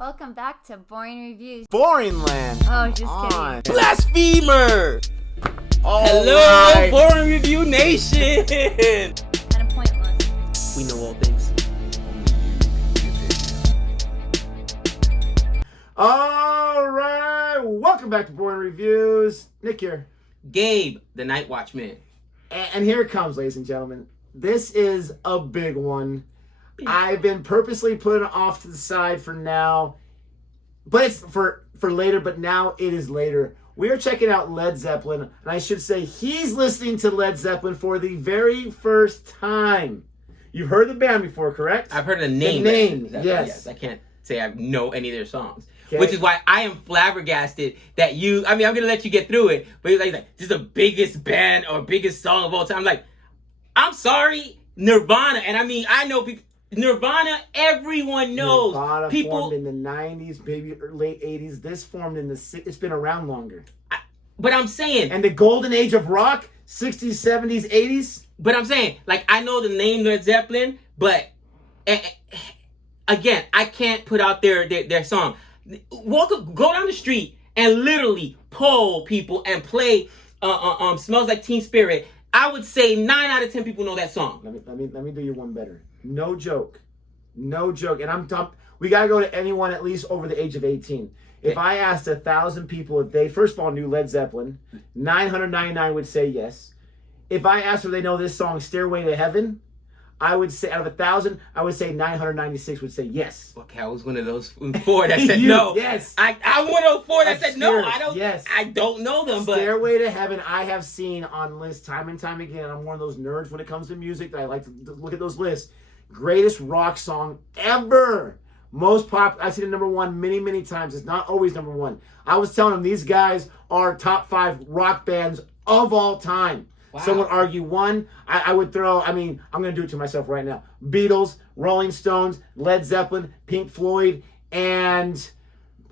Welcome back to Boring Reviews. Boring land. Oh, just kidding. Blasphemer! All Hello, right. Boring Review Nation! Kind of pointless. We know all things. All right. Welcome back to Boring Reviews. Nick here. Gabe, the Night Watchman. And here it comes, ladies and gentlemen. This is a big one. I've been purposely putting it off to the side for now. But it's for later, but now it is later. We are checking out Led Zeppelin. And I should say he's listening to Led Zeppelin for the very first time. You've heard the band before, correct? I've heard the name. Yes. I can't say I know any of their songs. Okay. Which is why I am flabbergasted that you, I'm going to let you get through it. But you're like, this is the biggest band or biggest song of all time. I'm like, I'm sorry, Nirvana. And I know people. Nirvana, everyone knows. Nirvana people formed in the 90s, maybe late 80s. This formed in it's been around longer. But I'm saying. And the golden age of rock, 60s, 70s, 80s. But I'm saying, like, I know the name Led Zeppelin, but again, I can't put out their song. Go down the street and literally poll people and play Smells Like Teen Spirit. I would say 9 out of 10 people know that song. Let me do you one better. No joke. And we got to go to anyone at least over the age of 18. If I asked 1,000 people if they, first of all, knew Led Zeppelin, 999 would say yes. If I asked if they know this song, Stairway to Heaven, I would say, out of 1,000, I would say 996 would say yes. Okay, I was one of those 4 that said no. Yes. I'm one of those 4 that said no. Yes. I don't know them, but Stairway to Heaven, I have seen on lists time and time again. I'm one of those nerds when it comes to music that I like to look at those lists. Greatest rock song ever. Most pop. I've seen it number 1 many, many times. It's not always number 1. I was telling them these guys are top 5 rock bands of all time. Wow. Some would argue 1. I would throw, I'm going to do it to myself right now. Beatles, Rolling Stones, Led Zeppelin, Pink Floyd, and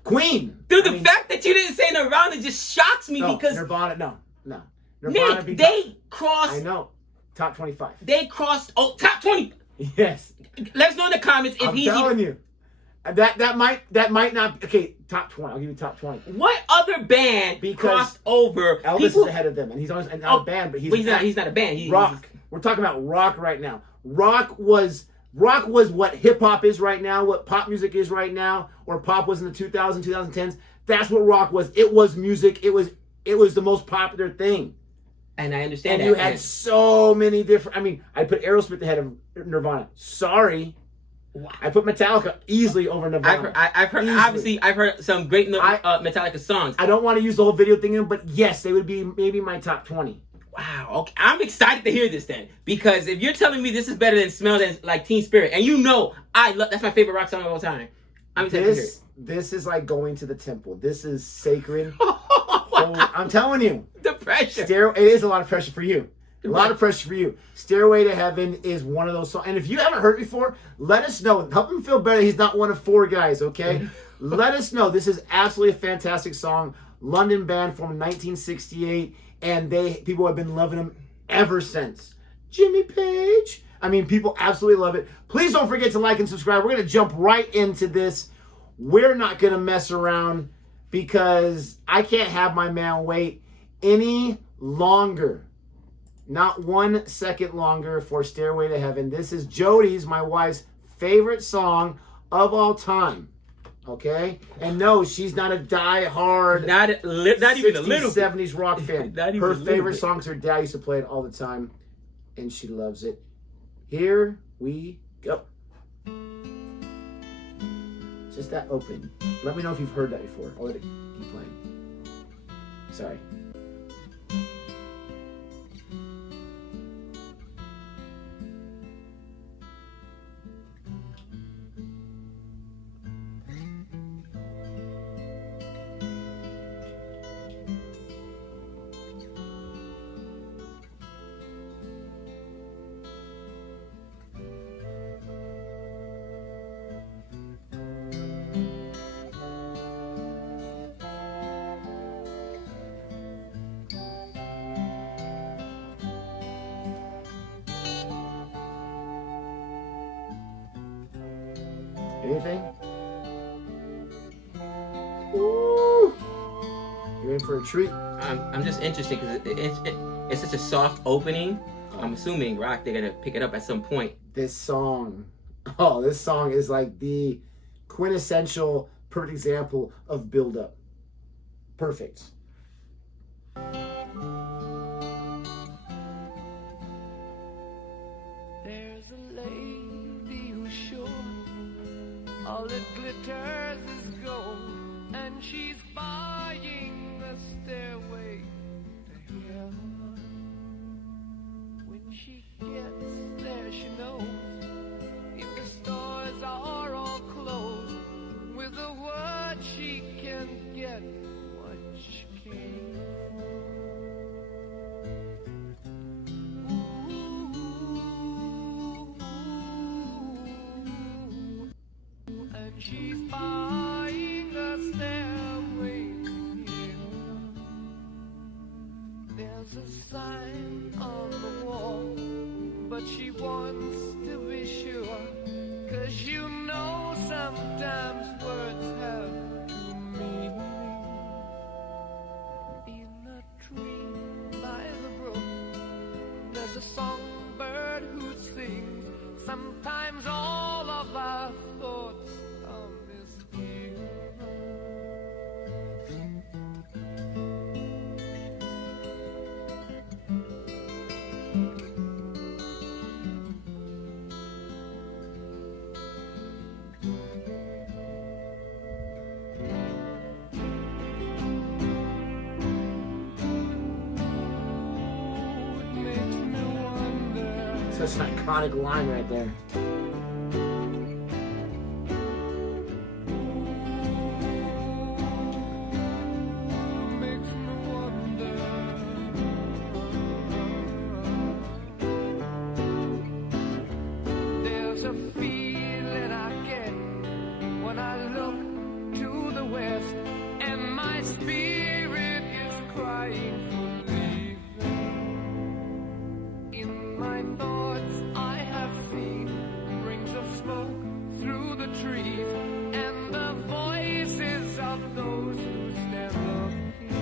Queen. Dude, the fact that you didn't say Nirvana just shocks me because Nirvana, no. Nirvana, Nick, they crossed. I know. Top 25. They crossed top 20. Yes. Let us know in the comments if I'm telling you. That might not. Okay, top 20. I'll give you top 20. What other band crossed over? Elvis is ahead of them, and he's not a band, but he's not a band. Rock. We're talking about rock right now. Rock was what hip hop is right now, what pop music is right now, or pop was in the 2000s, 2010s. That's what rock was. It was music. It was the most popular thing. And I understand and you had so many different. I put Aerosmith ahead of Nirvana. Sorry. Wow. I put Metallica easily over Nirvana. I've heard obviously, I've heard some great Metallica songs. I don't want to use the whole video thing, but yes, they would be maybe my top 20. Wow. Okay. I'm excited to hear this then. Because if you're telling me this is better than Smells Like Teen Spirit, and that's my favorite rock song of all time. I'm excited to hear it. This is like going to the temple. This is sacred. I'm telling you. The pressure. It is a lot of pressure for you. A lot of pressure for you. Stairway to Heaven is one of those songs. And if you haven't heard it before, let us know. Help him feel better. He's not one of 4 guys, okay? Let us know. This is absolutely a fantastic song. London band formed in 1968, and people have been loving them ever since. Jimmy Page. People absolutely love it. Please don't forget to like and subscribe. We're going to jump right into this. We're not going to mess around because I can't have my man wait any longer. Not 1 second longer for Stairway to Heaven. This is Jody's, my wife's, favorite song of all time. Okay? And no, she's not a die-hard not even a little 70s rock fan. Her favorite songs, her dad used to play it all the time, and she loves it. Here we go. Just that opening. Let me know if you've heard that before. I'll let it keep playing. Sorry. Anything? Ooh. You're in for a treat. I'm just interested because it's such a soft opening. I'm assuming Rock they're gonna pick it up at some point. This song is like the quintessential perfect example of build up. Perfect. There's a lady who's sure all that glitters is gold, and she's buying the stairway to heaven. When she gets there, she knows if the stores are all closed, with a word she can get what she came for. And she's buying a stairway to heaven. There's a sign on the wall, but she wants to be sure, 'cause you know sometimes words have two meanings. In a tree by the brook, there's a songbird who sings. Sometimes all of our thoughts are misgiven. Such an iconic line right there. Makes me wonder. There's a feeling I get when I look to the west, and my spirit is crying for leaving. In my thoughts I have seen rings of smoke through the trees, and the voices of those who never hear.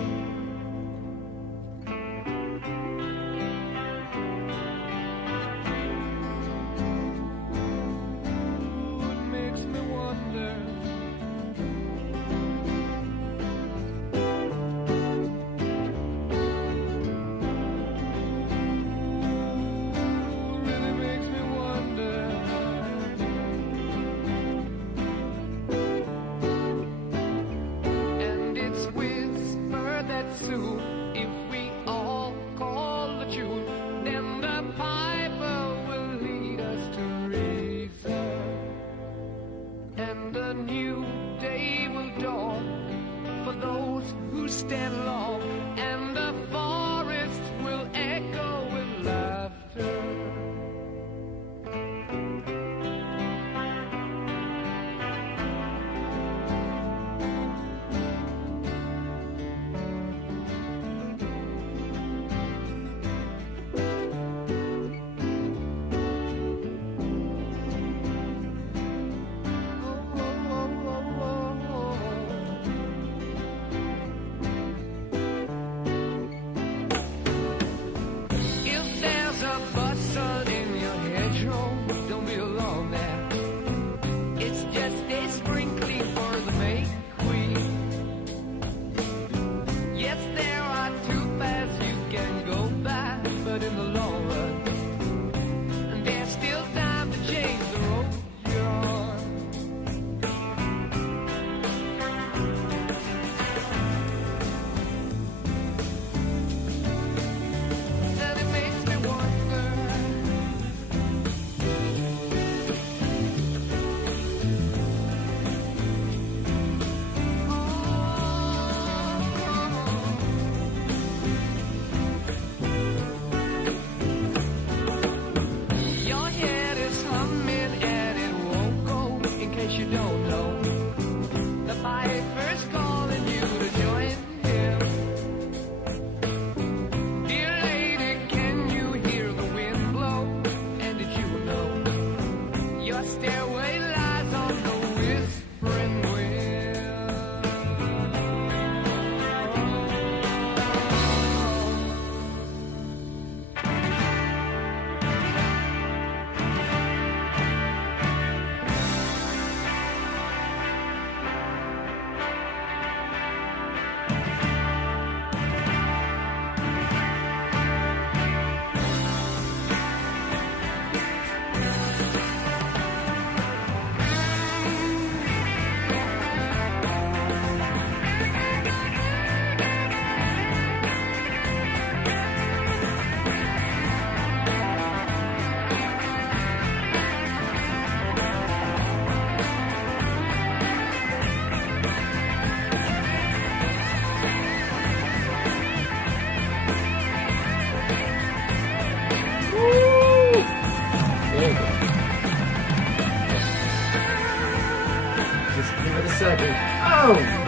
It makes me wonder. Really makes me wonder. And it's whispered that soon, if we all call the tune, then the piper will lead us to reason, and a new day will dawn for those who stand long, and the forest will echo with laughter. Oh.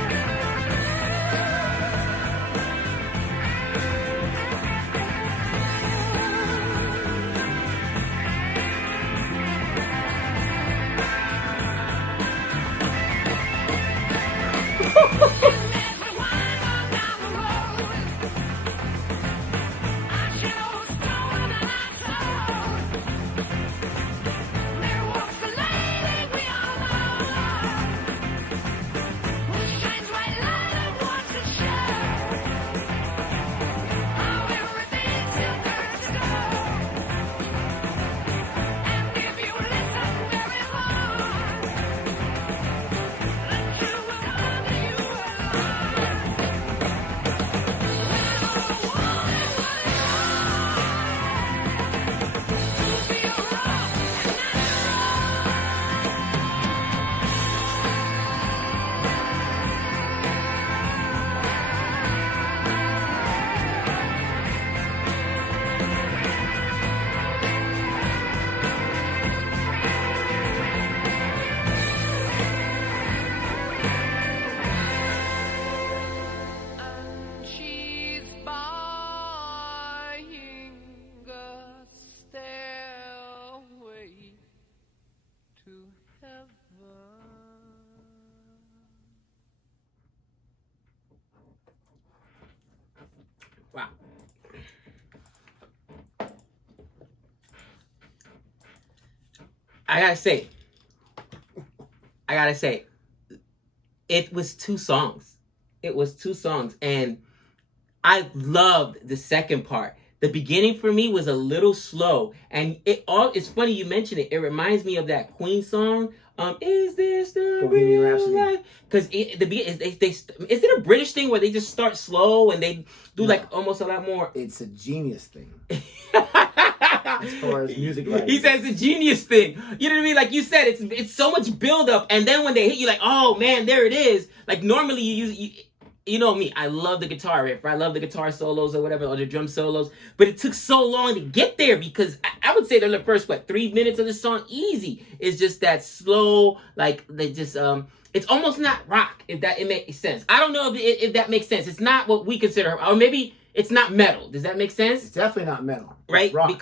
And she's buying a stairway to heaven. Wow. I gotta say, it was 2 songs. It was 2 songs, and I loved the second part. The beginning for me was a little slow, and it's funny you mentioned it. It reminds me of that Queen song. Is this the Bohemian real Rhapsody. life? Because is it a British thing where they just start slow and they do like almost a lot more? It's a genius thing. As far as music writing. He says it's a genius thing. You know what I mean? Like you said, it's so much build up, and then when they hit you, like, oh man, there it is. Like normally you know me, I love the guitar riff. I love the guitar solos or whatever, or the drum solos. But it took so long to get there because I would say the first 3 minutes of the song easy is just that slow, like they just it's almost not rock if it makes sense. I don't know if that makes sense. It's not what we consider, or maybe it's not metal. Does that make sense? It's definitely not metal. Right? It's rock.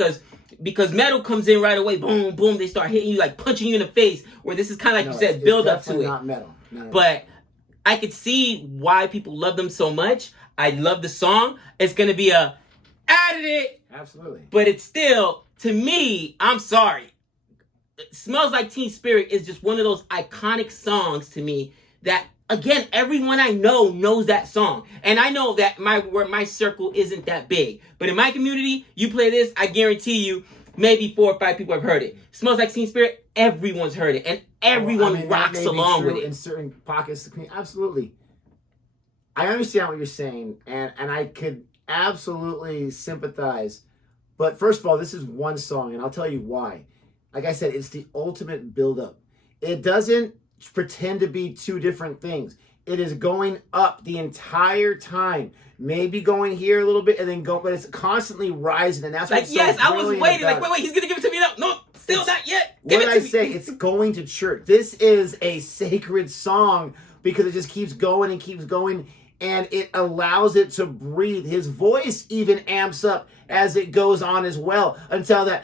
Because metal comes in right away, boom, boom, they start hitting you, like punching you in the face, where this is kind of like you said, build up to it. It's not metal. No. But I could see why people love them so much. I love the song. It's going to be added it. Absolutely. But it's still, to me, I'm sorry. It Smells Like Teen Spirit is just one of those iconic songs to me that, again, everyone I know knows that song. And I know that my circle isn't that big. But in my community, you play this, I guarantee you, maybe 4 or 5 people have heard it. Smells Like Teen Spirit, everyone's heard it. And everyone rocks along with it. In certain pockets. Absolutely. I understand what you're saying. And I could absolutely sympathize. But first of all, this is one song. And I'll tell you why. Like I said, it's the ultimate buildup. It doesn't pretend to be 2 different things. It is going up the entire time. Maybe going here a little bit and then go, but it's constantly rising, and that's like, what's yes, so I was brilliant waiting. about Like, wait, he's gonna give it to me now. No, still not yet. Give What it did to I me. say? It's going to church. This is a sacred song because it just keeps going and keeps going, and it allows it to breathe. His voice even amps up as it goes on as well until that.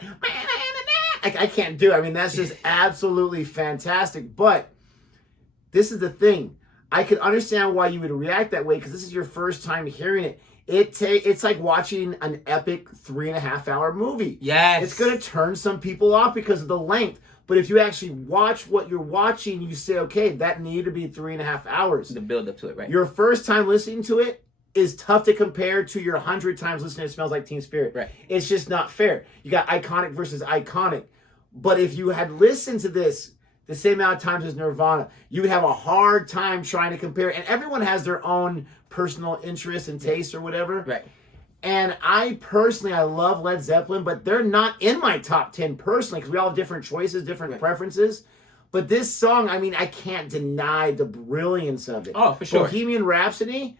I can't do it. I mean, that's just absolutely fantastic. But this is the thing. I could understand why you would react that way because this is your first time hearing it. It's like watching an epic 3.5-hour movie. Yes. It's going to turn some people off because of the length. But if you actually watch what you're watching, you say, okay, that needed to be 3.5 hours. The build up to it, right? Your first time listening to it is tough to compare to your 100 times listening to Smells Like Teen Spirit. Right. It's just not fair. You got iconic versus iconic. But if you had listened to this the same amount of times as Nirvana, you would have a hard time trying to compare. And everyone has their own personal interests and tastes or whatever. Right. And I love Led Zeppelin, but they're not in my top 10 personally because we all have different choices, different preferences. But this song, I mean, I can't deny the brilliance of it. Oh, for sure. Bohemian Rhapsody,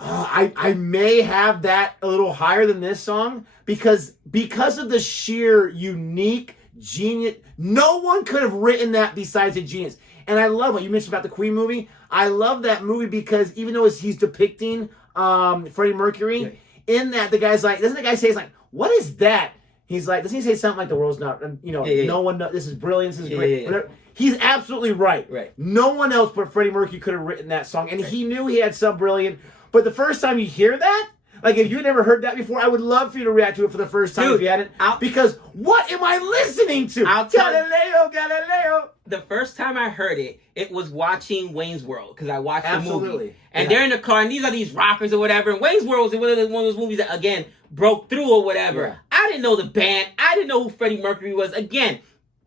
I may have that a little higher than this song because of the sheer unique genius. No one could have written that besides a genius. And I love what you mentioned about the Queen movie. I love that movie because even though he's depicting Freddie Mercury, in that the guy's like, doesn't the guy say, he's like, what is that? He's like, doesn't he say something like the world's not, no one knows, this is brilliant, this is great. Whatever. He's absolutely right. No one else but Freddie Mercury could have written that song. And he knew he had some brilliant. But the first time you hear that, like if you never heard that before, I would love for you to react to it for the first time if you hadn't. Because what am I listening to? Galileo. The first time I heard it, it was watching Wayne's World because I watched the movie. Absolutely. And they're in the car, and these are these rockers or whatever. And Wayne's World was one of those movies that, again, broke through or whatever. Yeah. I didn't know the band. I didn't know who Freddie Mercury was. Again,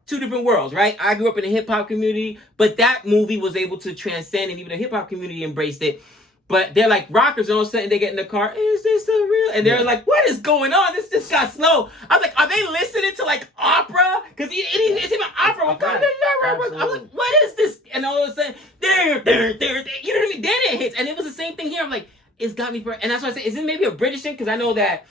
two different worlds, right? I grew up in a hip-hop community, but that movie was able to transcend, and even the hip-hop community embraced it. But they're like rockers, and all of a sudden they get in the car, is this the real? And they're like, what is going on? This just got slow. I was like, are they listening to like opera? Because it's even opera. I'm like, what is this? And all of a sudden, there, you know what I mean? Then it hits. And it was the same thing here. I'm like, it's got me. And that's why I said, is it maybe a British thing? Because I know that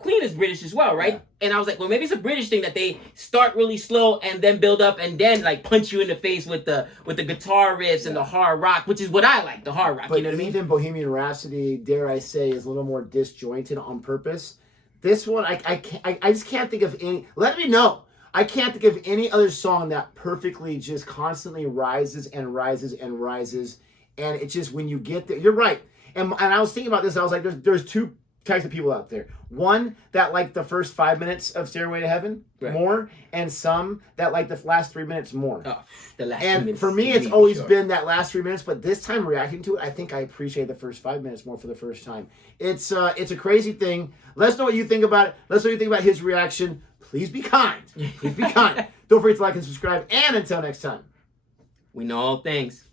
Queen is British as well, right? Yeah. And I was like, well, maybe it's a British thing that they start really slow and then build up and then like punch you in the face with the guitar riffs and the hard rock, which is what I like, the hard rock. But you know what I mean? Even Bohemian Rhapsody, dare I say, is a little more disjointed on purpose. This one, I just can't think of any. Let me know. I can't think of any other song that perfectly just constantly rises and rises and rises. And it's just when you get there, you're right. And I was thinking about this. I was like, there's two types of people out there. One that like the first 5 minutes of Stairway to Heaven more, and some that like the last 3 minutes more. Oh, the last 3 and minutes. For me, it's always been that last 3 minutes. But this time, reacting to it, I think I appreciate the first 5 minutes more for the first time. It's a crazy thing. Let us know what you think about it. Let us know what you think about his reaction. Please be kind. Please be kind. Don't forget to like and subscribe. And until next time, we know all things.